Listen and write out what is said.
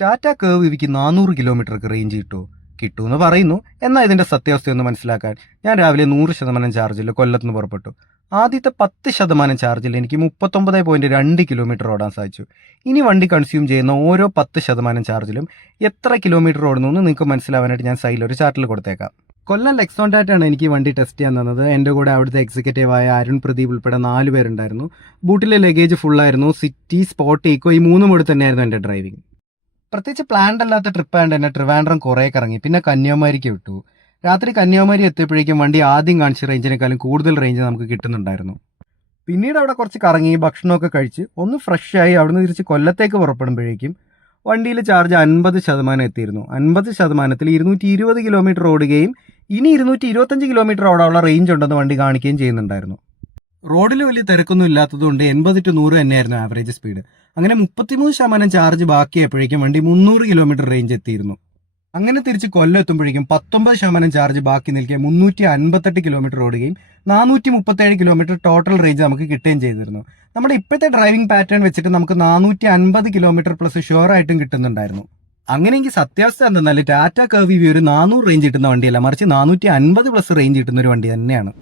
Tata curve ഇവയ്ക്ക് 400 കിലോമീറ്റർക്ക് range കിട്ടുമെന്ന് പറയുന്നു. എന്നാൽ ഇതിന്റെ സത്യാവസ്ഥയൊന്ന് മനസ്സിലാക്കാൻ ഞാൻ രാവിലെ 100% ചാർജിൽ കൊല്ലത്തുനിന്ന് പുറപ്പെട്ടു. ആദ്യത്തെ 10% ചാർജിൽ എനിക്ക് 39.2 കിലോമീറ്റർ ഓടാൻ സാധിച്ചു. ഇനി വണ്ടി കൺസ്യൂം ചെയ്യുന്ന ഓരോ 10% ചാർജിലും എത്ര കിലോമീറ്റർ ഓടുന്നു എന്ന് നിങ്ങൾക്ക് മനസ്സിലാവാനായിട്ട് ഞാൻ സൈഡിൽ ഒരു ചാർട്ടിൽ കൊടുത്തേക്കാം. കൊല്ലം ലെക്സോൺ ടാറ്റയാണ് എനിക്ക് വണ്ടി ടെസ്റ്റ് ചെയ്യാൻ തന്നത്. എൻ്റെ കൂടെ അവിടുത്തെ എക്സിക്യൂട്ടീവായ അരുൺ പ്രദീപ് ഉൾപ്പെടെ 4 പേരുണ്ടായിരുന്നു. ബൂട്ടിലെ ലഗേജ് ഫുള്ളായിരുന്നു. സിറ്റി, സ്പോട്ട്, ഈക്കോ ഈ 3 മോഡ് തന്നെയായിരുന്നു എൻ്റെ ഡ്രൈവിംഗ്. പ്രത്യേകിച്ച് പ്ലാൻഡ് അല്ലാത്ത ട്രിപ്പ് ആയതുകൊണ്ട് തന്നെ ട്രിവാൻഡ്രം കുറേ കറങ്ങി. പിന്നെ കന്യാകുമാരിക്ക് വിട്ടു. രാത്രി കന്യാകുമാരി എത്തിയപ്പോഴേക്കും വണ്ടി ആദ്യം കാണിച്ച റേഞ്ചിനേക്കാളും കൂടുതൽ റേഞ്ച് നമുക്ക് കിട്ടുന്നുണ്ടായിരുന്നു. പിന്നീട് അവിടെ കുറച്ച് കറങ്ങി ഭക്ഷണമൊക്കെ കഴിച്ച് ഒന്ന് ഫ്രഷ് ആയി അവിടുന്ന് തിരിച്ച് കൊല്ലത്തേക്ക് പുറപ്പെടുമ്പോഴേക്കും വണ്ടിയിൽ ചാർജ് 50% എത്തിയിരുന്നു. 50%ൽ 220 കിലോമീറ്റർ ഓടുകയും ഇനി 225 കിലോമീറ്റർ ഓടാനുള്ള റേഞ്ച് ഉണ്ടെന്ന് വണ്ടി കാണിക്കുകയും ചെയ്യുന്നുണ്ടായിരുന്നു. റോഡിൽ വലിയ തിരക്കൊന്നും ഇല്ലാത്തതുകൊണ്ട് 80 to 100 തന്നെയായിരുന്നു ആവറേജ് സ്പീഡ്. അങ്ങനെ 33% ചാർജ് ബാക്കിയായപ്പോഴേക്കും വണ്ടി 300 കിലോമീറ്റർ റേഞ്ച് എത്തിയിരുന്നു. അങ്ങനെ തിരിച്ച് കൊല്ലം എത്തുമ്പോഴേക്കും 19% ചാർജ് ബാക്കി നിൽക്കുക 358 കിലോമീറ്റർ ഓടുകയും 437 കിലോമീറ്റർ ടോട്ടൽ റേഞ്ച് നമുക്ക് കിട്ടുകയും ചെയ്തിരുന്നു. നമ്മുടെ ഇപ്പോഴത്തെ ഡ്രൈവിംഗ് പാറ്റേൺ വെച്ചിട്ട് നമുക്ക് 450 കിലോമീറ്റർ പ്ലസ് ഷുവർ ആയിട്ടും കിട്ടുന്നുണ്ടായിരുന്നു. അങ്ങനെയെങ്കിൽ സത്യാവസ്ഥ എന്തെന്നാൽ ടാറ്റ കർവ് ഒരു 400 റേഞ്ച് കിട്ടുന്ന വണ്ടിയല്ല, മറിച്ച് 450 പ്ലസ് റേഞ്ച് കിട്ടുന്ന ഒരു വണ്ടി തന്നെയാണ്.